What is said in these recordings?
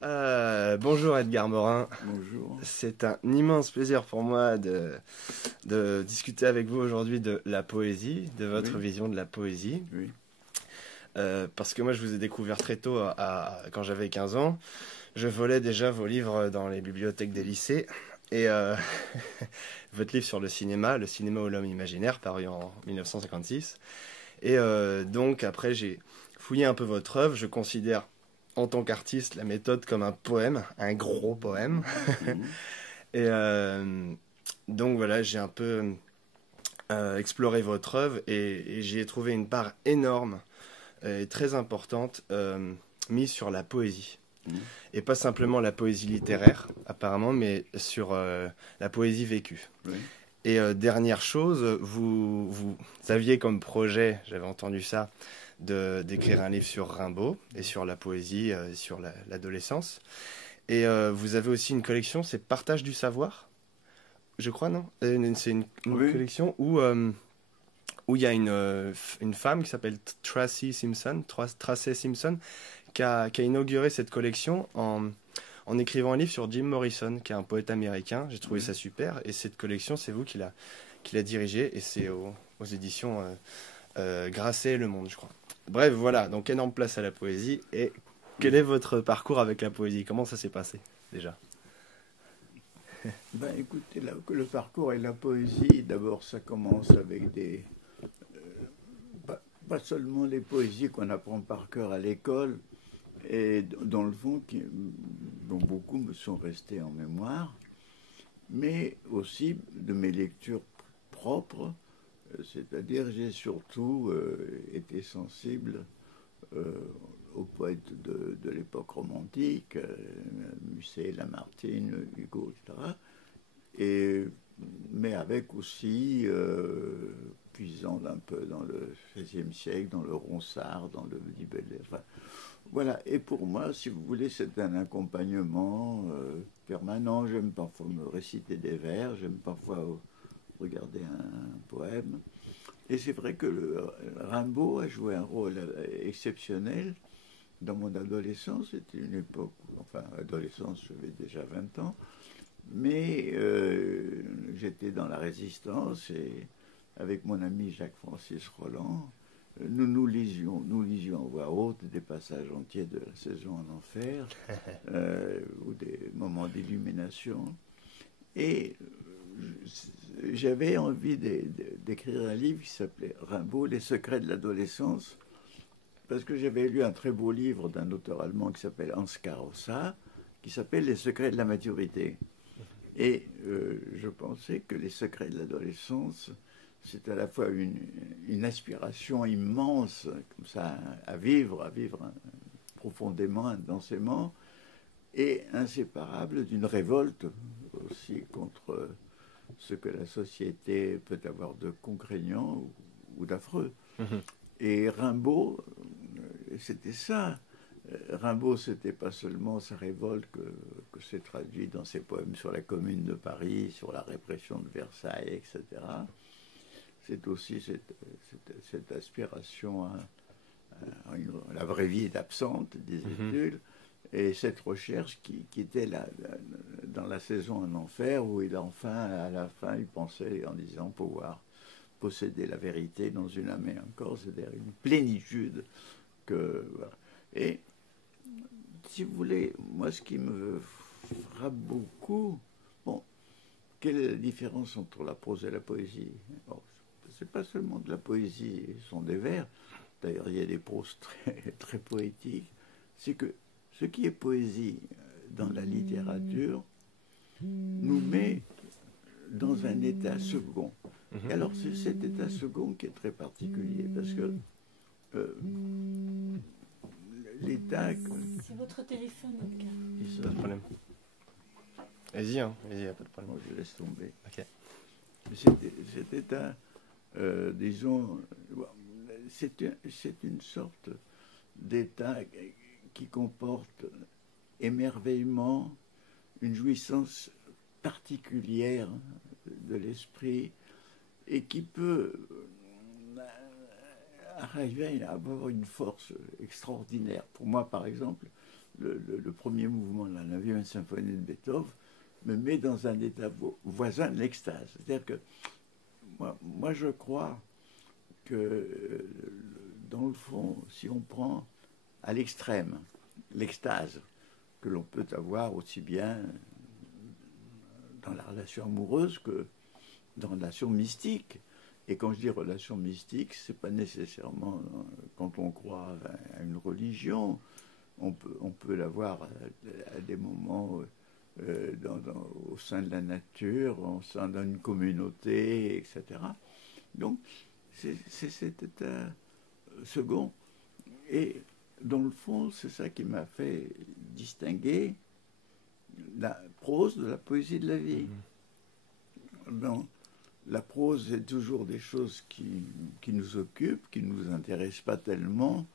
Bonjour Edgar Morin, Bonjour. c'est un immense plaisir pour moi de discuter avec vous aujourd'hui de la poésie, de votre Oui, vision de la poésie. oui. Parce que moi je vous ai découvert très tôt, quand j'avais 15 ans. Je volais déjà vos livres dans les bibliothèques des lycées. Et votre livre sur le cinéma ou l'homme imaginaire, paru en 1956. Et donc après j'ai fouillé un peu votre œuvre, je considère en tant qu'artiste la méthode comme un poème, un gros poème. Mhm. Et donc voilà, j'ai un peu exploré votre œuvre et j'y ai trouvé une part énorme et très importante mise sur la poésie. Mhm. Et pas simplement la poésie littéraire, apparemment, mais sur la poésie vécue. Oui. Et dernière chose, vous aviez comme projet, j'avais entendu ça, d'écrire un livre sur Rimbaud et sur la poésie, sur l'adolescence. Et vous avez aussi une collection, c'est Partage du savoir, je crois, non? C'est une Oui. collection où il y a une femme qui s'appelle Tracy Simpson, Tracey Simpson, qui a inauguré cette collection en écrivant un livre sur Jim Morrison, qui est un poète américain. J'ai trouvé Oui. ça super. Et cette collection, c'est vous qui l'a dirigée. Et c'est aux éditions Grasset et Le Monde, je crois. Bref, voilà. Donc, énorme place à la poésie. Et quel est votre parcours avec la poésie? Comment ça s'est passé, déjà? Ben, écoutez, le parcours et la poésie, d'abord, ça commence avec pas seulement les poésies qu'on apprend par cœur à l'école, et dans le fond, dont beaucoup me sont restés en mémoire, mais aussi de mes lectures propres, c'est-à-dire j'ai surtout été sensible euh, aux poètes de l'époque romantique, Musset, Lamartine, Hugo, etc. Et, mais avec aussi, puisant un peu dans le XVIe siècle, dans le Ronsard, dans le Libellé. Enfin, voilà. Et pour moi, si vous voulez, c'est un accompagnement permanent. J'aime parfois me réciter des vers, j'aime parfois regarder un poème. Et c'est vrai que Rimbaud a joué un rôle exceptionnel dans mon adolescence. C'était une époque, enfin, adolescence, j'avais déjà 20 ans, mais j'étais dans la résistance et avec mon ami Jacques-Francis Roland, nous lisions à voix haute des passages entiers de la saison en enfer ou des moments d'illumination. Et j'avais envie d'écrire un livre qui s'appelait Rimbaud, Les secrets de l'adolescence, parce que j'avais lu un très beau livre d'un auteur allemand qui s'appelle Hans Carossa, qui s'appelle Les secrets de la maturité. Et je pensais que les secrets de l'adolescence, c'est à la fois une aspiration immense, comme ça, à vivre profondément, intensément, et inséparable d'une révolte aussi contre ce que la société peut avoir de contraignant ou d'affreux. Mhm. Et Rimbaud, c'était ça. Rimbaud, c'était pas seulement sa révolte que c'est traduit dans ses poèmes sur la Commune de Paris, sur la répression de Versailles, etc. C'est aussi cette aspiration à la vraie vie est absente, Mhm. disait-il, et cette recherche qui était là, dans la saison en enfer, où à la fin, il pensait en disant pouvoir posséder la vérité dans une âme et un corps, c'est-à-dire une plénitude voilà. Et si vous voulez, moi, ce qui me frappe beaucoup, bon, quelle est la différence entre la prose et la poésie? Bon, c'est pas seulement de la poésie, ce sont des vers. D'ailleurs, il y a des proses très, très poétiques. C'est que ce qui est poésie dans la littérature nous met dans un état second. Et Mhm. alors, c'est cet état second qui est très particulier, parce que euh, l'état... C'est votre téléphone, Edgar. Pas de problème. Vas-y, hein. Vas-y, y a pas de problème. Bon, je laisse tomber. Ok. Cet état, disons, c'est une sorte d'état qui comporte émerveillement, une jouissance particulière de l'esprit et qui peut arriver à avoir une force extraordinaire. Pour moi, par exemple, le premier mouvement de la 9e symphonie de Beethoven me met dans un état voisin de l'extase. C'est-à-dire que moi, je crois que, dans le fond, si on prend à l'extrême l'extase, que l'on peut avoir aussi bien dans la relation amoureuse que dans la relation mystique. Et quand je dis relation mystique, c'est pas nécessairement quand on croit à une religion. On peut l'avoir à des moments au sein de la nature, au sein d'une communauté, etc. Donc, c'est cet état second. Et dans le fond, c'est ça qui m'a fait distinguer la prose de la poésie de la vie. Dans la prose, c'est toujours des choses qui nous occupent, qui ne nous intéressent pas tellement,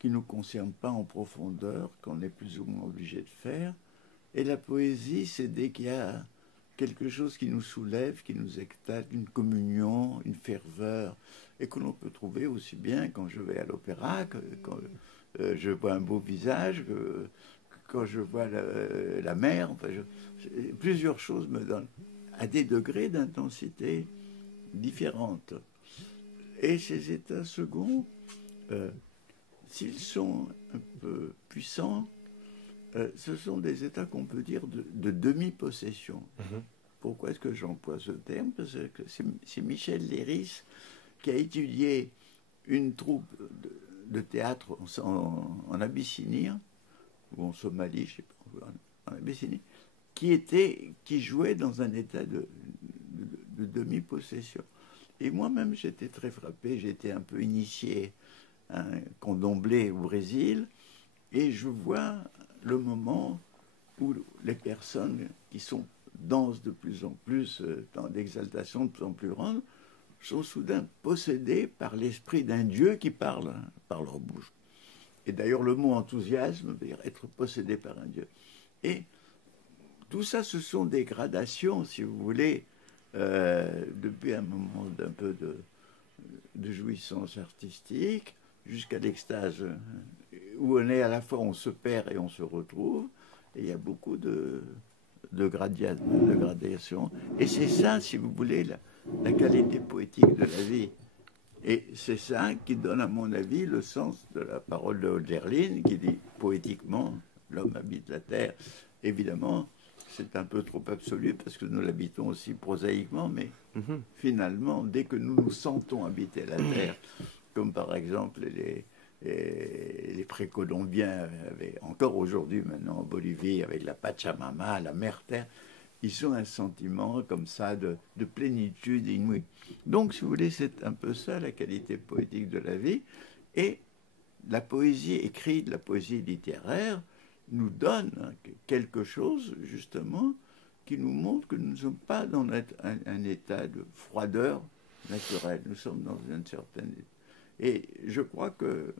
qui ne nous concernent pas en profondeur, qu'on est plus ou moins obligé de faire. Et la poésie, c'est dès qu'il y a quelque chose qui nous soulève, qui nous extalte, une communion, une ferveur, et que l'on peut trouver aussi bien quand je vais à l'opéra, quand je vois un beau visage, que quand je vois la mer. Enfin, plusieurs choses me donnent à des degrés d'intensité différentes. Et ces états seconds, s'ils sont un peu puissants, ce sont des états qu'on peut dire de demi-possession. Pourquoi est-ce que j'emploie ce terme? Parce que c'est Michel Léris qui a étudié une troupe de théâtre en Abyssinie, ou en Somalie, je ne sais pas, en Abyssinie, qui jouait dans un état de demi-possession. Et moi-même, j'étais très frappé, j'étais un peu initié candomblé au Brésil, et je vois le moment où les personnes qui sont dansent de plus en plus, dans l'exaltation de plus en plus grande, sont soudain possédées par l'esprit d'un Dieu qui parle par leur bouche. Et d'ailleurs, le mot enthousiasme veut dire être possédé par un Dieu. Et tout ça, ce sont des gradations, si vous voulez, depuis un moment d'un peu de jouissance artistique jusqu'à l'extase, où on est à la fois, on se perd et on se retrouve. Et il y a beaucoup de gradations. Et c'est ça, si vous voulez, la qualité poétique de la vie. Et c'est ça qui donne, à mon avis, le sens de la parole de Hölderlin, qui dit poétiquement, l'homme habite la terre. Évidemment, c'est un peu trop absolu parce que nous l'habitons aussi prosaïquement, mais finalement, dès que nous nous sentons habiter la terre, comme par exemple les précolombiens, encore aujourd'hui maintenant en Bolivie, avec la Pachamama, la mère terre, ils ont un sentiment comme ça de plénitude inouïe. Donc, si vous voulez, c'est un peu ça la qualité poétique de la vie. Et la poésie écrite, la poésie littéraire, nous donne quelque chose, justement, qui nous montre que nous ne sommes pas dans un état de froideur naturelle. Nous sommes dans une certaine... Et je crois que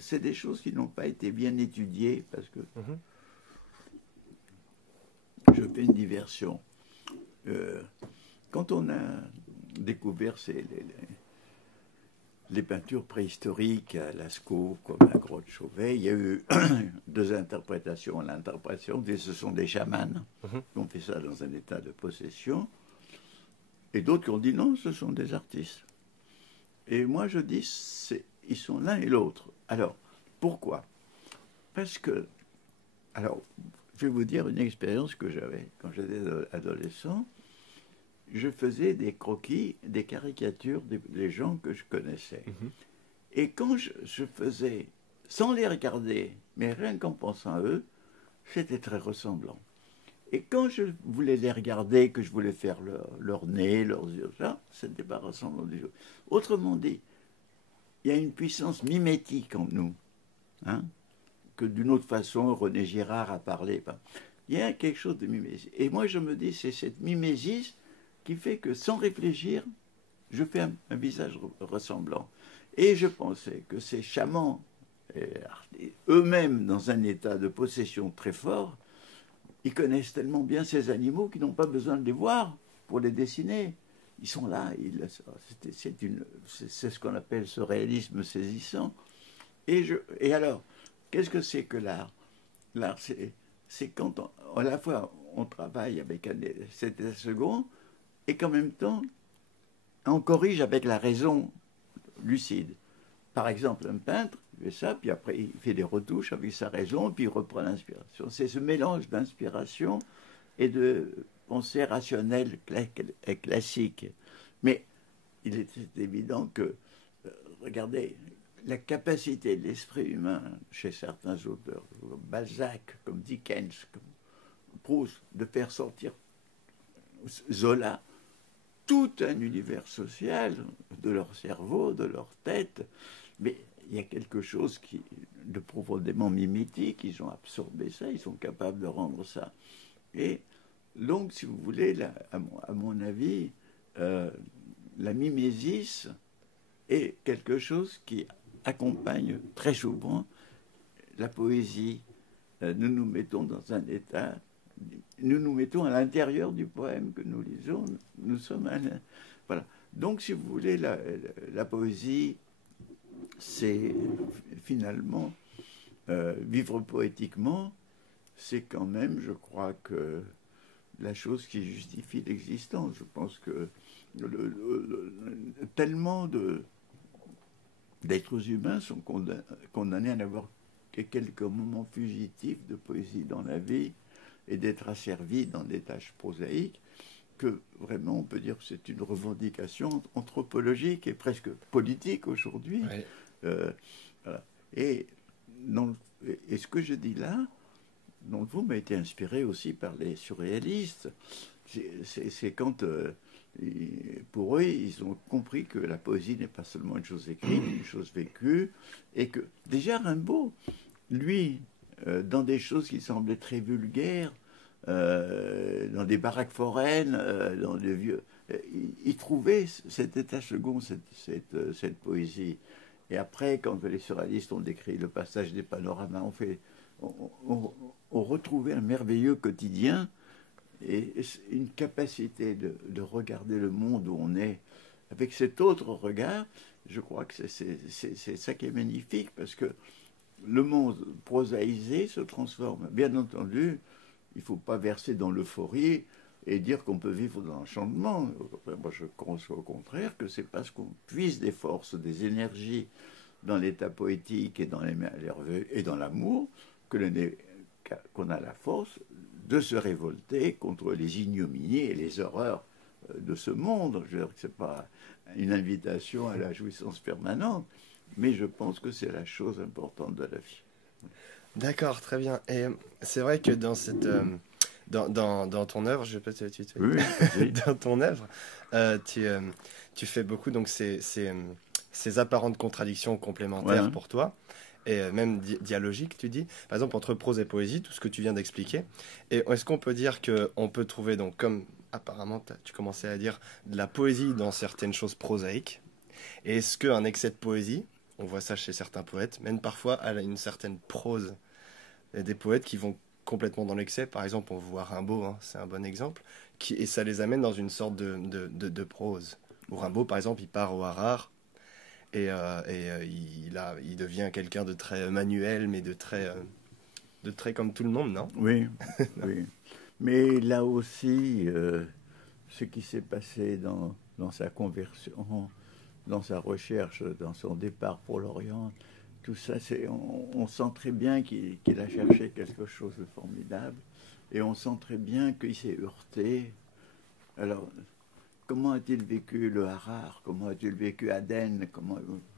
c'est des choses qui n'ont pas été bien étudiées, parce que je fais une diversion. Quand on a découvert les peintures préhistoriques à Lascaux, comme la grotte Chauvet, il y a eu deux interprétations. L'interprétation dit que ce sont des chamans qui ont fait ça dans un état de possession, et d'autres qui ont dit non, ce sont des artistes. Et moi je dis, ils sont l'un et l'autre. Alors, pourquoi? Parce que, alors, je vais vous dire une expérience que j'avais quand j'étais adolescent. Je faisais des croquis, des caricatures des gens que je connaissais. Et quand je faisais, sans les regarder, mais rien qu'en pensant à eux, c'était très ressemblant. Et quand je voulais les regarder, que je voulais faire leur nez, leurs yeux, ça, ce n'était pas ressemblant du tout. Autrement dit, il y a une puissance mimétique en nous, hein, que d'une autre façon, René Girard a parlé. Il y a quelque chose de mimésis. Et moi, je me dis, c'est cette mimésis qui fait que, sans réfléchir, je fais un visage ressemblant. Et je pensais que ces chamans, eux-mêmes dans un état de possession très fort, ils connaissent tellement bien ces animaux qu'ils n'ont pas besoin de les voir pour les dessiner. Ils sont là, c'est ce qu'on appelle ce réalisme saisissant. Et alors, qu'est-ce que c'est que l'art? l'art, c'est quand à la fois on travaille avec cet état second et qu'en même temps on corrige avec la raison lucide. Par exemple, un peintre fait ça, puis après il fait des retouches avec sa raison, puis il reprend l'inspiration. C'est ce mélange d'inspiration et de pensée rationnelle classique. Mais il est évident que, regardez, la capacité de l'esprit humain chez certains auteurs, comme Balzac, comme Dickens, comme Proust, de faire sortir Zola, tout un univers social de leur cerveau, de leur tête. Mais il y a quelque chose de profondément mimétique, ils ont absorbé ça, ils sont capables de rendre ça. Et donc, si vous voulez, là, à mon avis, la mimésis est quelque chose qui accompagne très souvent la poésie. Nous nous mettons dans un état, nous nous mettons à l'intérieur du poème que nous lisons, nous sommes voilà. Donc, si vous voulez, la poésie, c'est finalement vivre poétiquement, c'est quand même, je crois, que la chose qui justifie l'existence. Je pense que tellement d'êtres humains sont condamnés à n'avoir que quelques moments fugitifs de poésie dans la vie et d'être asservis dans des tâches prosaïques, que vraiment on peut dire que c'est une revendication anthropologique et presque politique aujourd'hui. Oui. Voilà. Et ce que je dis là, dans le fond, m'a été inspiré aussi par les surréalistes. C'est quand, pour eux, ils ont compris que la poésie n'est pas seulement une chose écrite, une chose vécue, et que déjà Rimbaud, lui, dans des choses qui semblaient très vulgaires, dans des baraques foraines, dans des vieux, il trouvait cet état second, cette poésie. Et après, quand les surréalistes ont décrit le passage des panoramas, on retrouvait un merveilleux quotidien et une capacité de regarder le monde où on est avec cet autre regard. Je crois que c'est ça qui est magnifique, parce que le monde prosaïsé se transforme. Bien entendu, il ne faut pas verser dans l'euphorie et dire qu'on peut vivre dans l'enchantement. Moi, je conçois au contraire que c'est parce qu'on puise des forces, des énergies dans l'état poétique et dans l'amour qu'on a la force de se révolter contre les ignominies et les horreurs de ce monde. Je veux dire que ce n'est pas une invitation à la jouissance permanente, mais je pense que c'est la chose importante de la vie. D'accord, très bien. Et c'est vrai que dans cette... Dans ton œuvre, je peux te tutoyer. Oui. Dans ton œuvre, tu fais beaucoup donc ces apparentes contradictions complémentaires, ouais, pour toi, et même dialogiques, tu dis, par exemple entre prose et poésie, tout ce que tu viens d'expliquer. Et est-ce qu'on peut dire qu'on peut trouver, donc, comme apparemment tu commençais à dire, de la poésie dans certaines choses prosaïques, et est-ce qu'un excès de poésie, on voit ça chez certains poètes, mène parfois à une certaine prose? Il y a des poètes qui vont complètement dans l'excès. Par exemple, on voit Rimbaud, hein, c'est un bon exemple, et ça les amène dans une sorte de prose. Où Rimbaud, par exemple, il part au Harare et il devient quelqu'un de très manuel, mais de très comme tout le monde, non? Oui, oui. Mais là aussi, ce qui s'est passé dans sa conversion, dans sa recherche, dans son départ pour l'Orient, tout ça, on sent très bien qu'il a cherché quelque chose de formidable, et on sent très bien qu'il s'est heurté. Alors, comment a-t-il vécu le Harare? Comment a-t-il vécu Aden?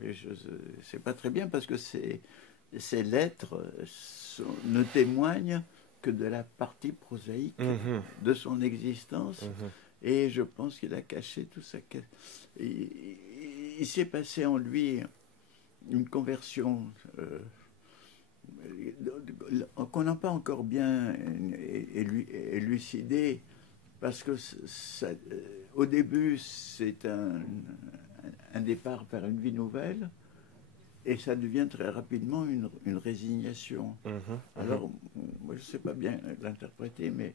Je ne sais pas très bien, parce que ces lettres ne témoignent que de la partie prosaïque de son existence, et je pense qu'il a caché tout ça. Il s'est passé en lui une conversion qu'on n'a pas encore bien élucidée, parce que au début, c'est un départ vers une vie nouvelle, et ça devient très rapidement une résignation. Alors, moi, je ne sais pas bien l'interpréter, mais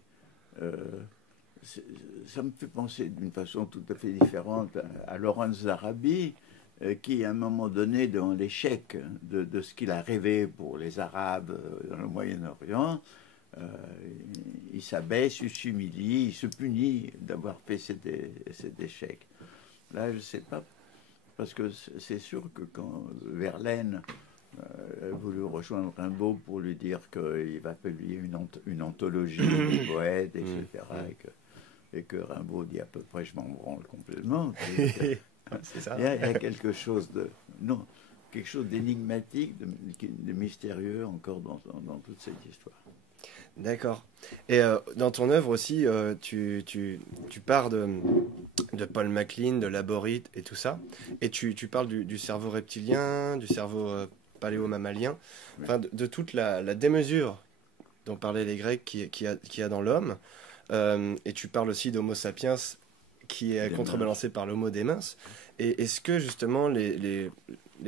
ça me fait penser d'une façon tout à fait différente à Laurence Zarabi, qui, à un moment donné, dans l'échec de ce qu'il a rêvé pour les Arabes dans le Moyen-Orient, il s'abaisse, il s'humilie, il se punit d'avoir fait cet échec. Là, je ne sais pas, parce que c'est sûr que quand Verlaine a voulu rejoindre Rimbaud pour lui dire qu'il va publier une anthologie de poètes, etc., et que Rimbaud dit à peu près « je m'en branle complètement », c'est ça. il y a quelque chose de... Non, quelque chose d'énigmatique, de mystérieux encore dans toute cette histoire. D'accord. Et dans ton œuvre aussi, tu pars de Paul MacLean, de Laborit et tout ça, et tu parles du cerveau reptilien, du cerveau paléo-mammalien, enfin de toute la démesure dont parlaient les Grecs qu'il y a dans l'homme, et tu parles aussi d'Homo sapiens qui est contrebalancé par l'Homo demens. Et est-ce que justement les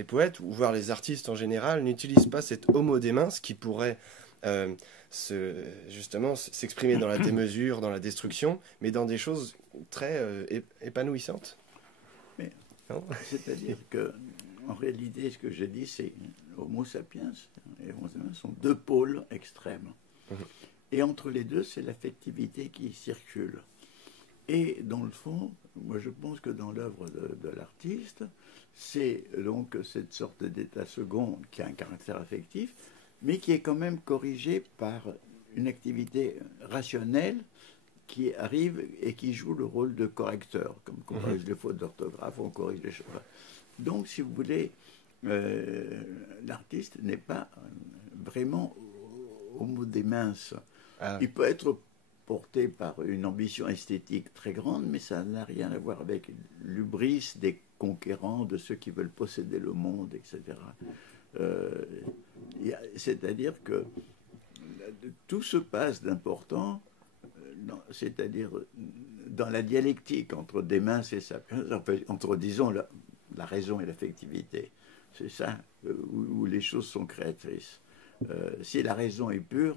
poètes, ou voire les artistes en général, n'utilisent pas cet Homo demens qui pourrait justement s'exprimer dans la démesure, dans la destruction, mais dans des choses très épanouissantes? C'est-à-dire que, en réalité, ce que j'ai dit, c'est Homo sapiens et Homo sapiens sont deux pôles extrêmes. Et entre les deux, c'est l'affectivité qui circule. Et dans le fond, moi je pense que dans l'œuvre de l'artiste, c'est donc cette sorte d'état second qui a un caractère affectif, mais qui est quand même corrigé par une activité rationnelle qui arrive et qui joue le rôle de correcteur, comme on corrige les fautes d'orthographe, on corrige les choses. Donc, si vous voulez, l'artiste n'est pas vraiment homo demens. Il peut être porté par une ambition esthétique très grande, mais ça n'a rien à voir avec l'hubris des conquérants, de ceux qui veulent posséder le monde, etc. C'est-à-dire que tout se passe d'important, c'est-à-dire dans la dialectique entre demens et sapiens, entre, disons, la raison et l'affectivité. C'est ça où les choses sont créatrices. Si la raison est pure,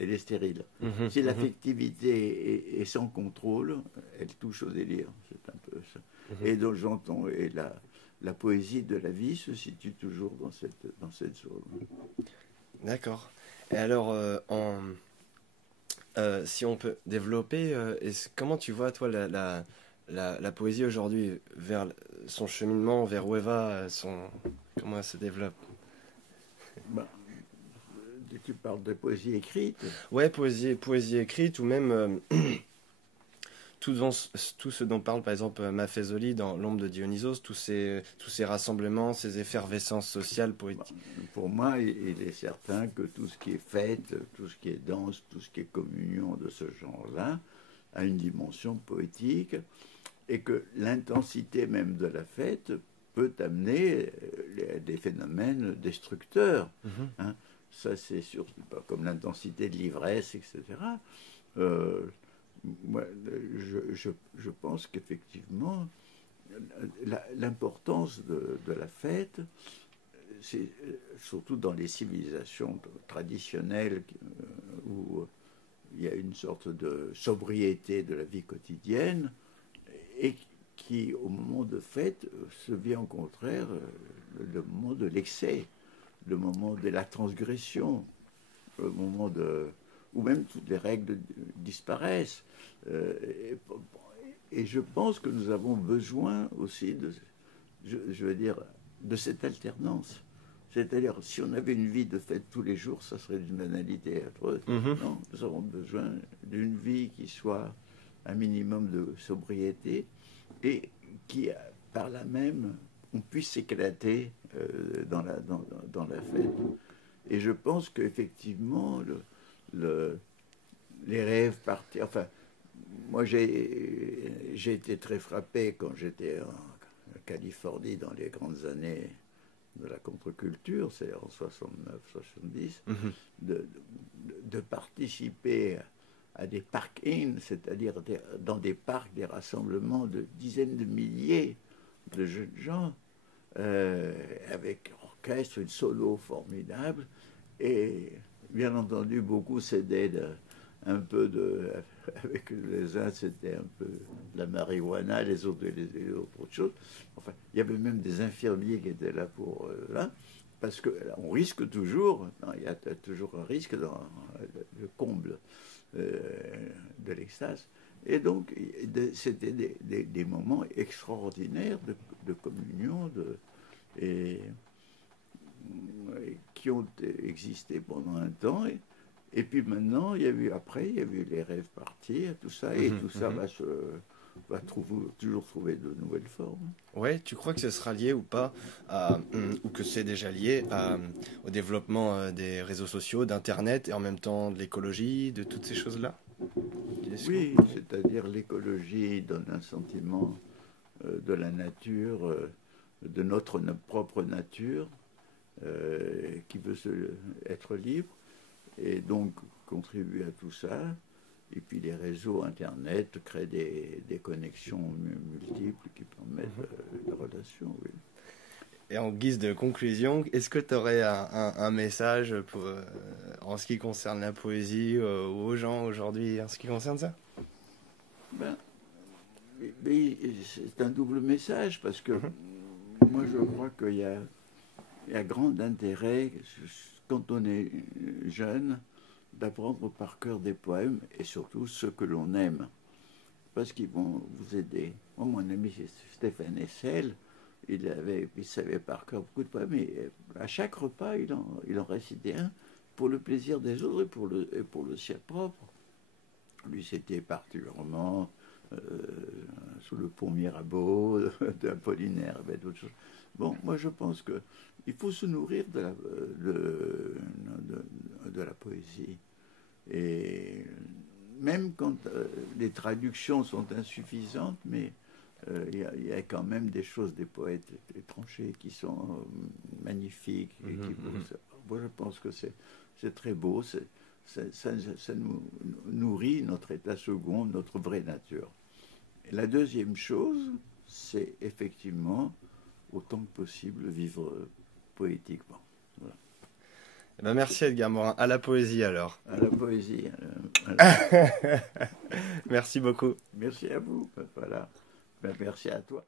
elle est stérile. Si l'affectivité est sans contrôle, elle touche au délire. C'est un peu ça. Et donc j'entends, et la poésie de la vie se situe toujours dans cette zone. D'accord. Et alors, si on peut développer, comment tu vois, toi, la poésie aujourd'hui, vers son cheminement, vers où elle va, comment elle se développe? Tu parles de poésie écrite? Ouais, poésie écrite, ou même tout ce dont parle par exemple Maffesoli dans L'ombre de Dionysos, tous ces rassemblements, ces effervescences sociales poétiques. Pour moi, il est certain que tout ce qui est fête, tout ce qui est danse, tout ce qui est communion de ce genre-là a une dimension poétique, et que l'intensité même de la fête peut amener des phénomènes destructeurs. Hein. Ça, c'est sûr, comme l'intensité de l'ivresse, etc. Moi, je pense qu'effectivement, l'importance de la fête, c'est surtout dans les civilisations traditionnelles où il y a une sorte de sobriété de la vie quotidienne, et qui, au moment de fête, se vient au contraire le moment de l'excès, le moment de la transgression, le moment où même toutes les règles disparaissent. Et je pense que nous avons besoin aussi je veux dire, de cette alternance. C'est-à-dire, si on avait une vie de fête tous les jours, ça serait d'une banalité affreuse. Non, nous avons besoin d'une vie qui soit un minimum de sobriété et qui, par là même, on puisse s'éclater dans la fête. Et je pense qu'effectivement, les rêves partent. Enfin, moi, j'ai été très frappé quand j'étais en Californie dans les grandes années de la contre-culture, c'est en 69-70, de participer à des park-ins, c'est-à-dire dans des parcs, des rassemblements de dizaines de milliers de jeunes gens, avec orchestre, une solo formidable, et bien entendu, beaucoup cédaient un peu de... Avec les uns, c'était un peu de la marijuana, les autres autre chose. Enfin, il y avait même des infirmiers qui étaient là pour... là, parce qu'on risque toujours, il y a toujours un risque dans le comble de l'extase. Et donc, c'était des moments extraordinaires de communion et qui ont existé pendant un temps. Et puis maintenant, il y a eu les rêves partis, tout ça, et tout ça va toujours trouver de nouvelles formes. Ouais, tu crois que ce sera lié ou pas, ou que c'est déjà lié au développement des réseaux sociaux, d'Internet et en même temps de l'écologie, de toutes ces choses-là? Oui, c'est-à-dire l'écologie donne un sentiment de la nature, de notre propre nature, qui veut être libre, et donc contribuer à tout ça. Et puis les réseaux Internet créent des connexions multiples qui permettent la relation. Oui. Et en guise de conclusion, est-ce que tu aurais un message en ce qui concerne la poésie ou aux gens aujourd'hui en ce qui concerne ça? Ben, mais c'est un double message parce que moi je crois qu'il y a grand intérêt quand on est jeune d'apprendre par cœur des poèmes et surtout ceux que l'on aime parce qu'ils vont vous aider. Moi, mon ami Stéphane Hessel, il savait par cœur beaucoup de poèmes et à chaque repas il en récitait un pour le plaisir des autres et pour le sien propre. Lui, c'était particulièrement sous le pont Mirabeau, d'Apollinaire, et d'autres choses. Bon, moi, je pense qu'il faut se nourrir de la poésie. Et même quand les traductions sont insuffisantes, mais il y a quand même des choses des poètes étrangers qui sont magnifiques. Et moi, je pense que c'est très beau. Ça nous nourrit notre état second, notre vraie nature. Et la deuxième chose, c'est effectivement, autant que possible, vivre poétiquement. Voilà. Eh ben merci Edgar Morin. À la poésie alors. À la poésie. Merci beaucoup. Merci à vous. Voilà. Ben, merci à toi.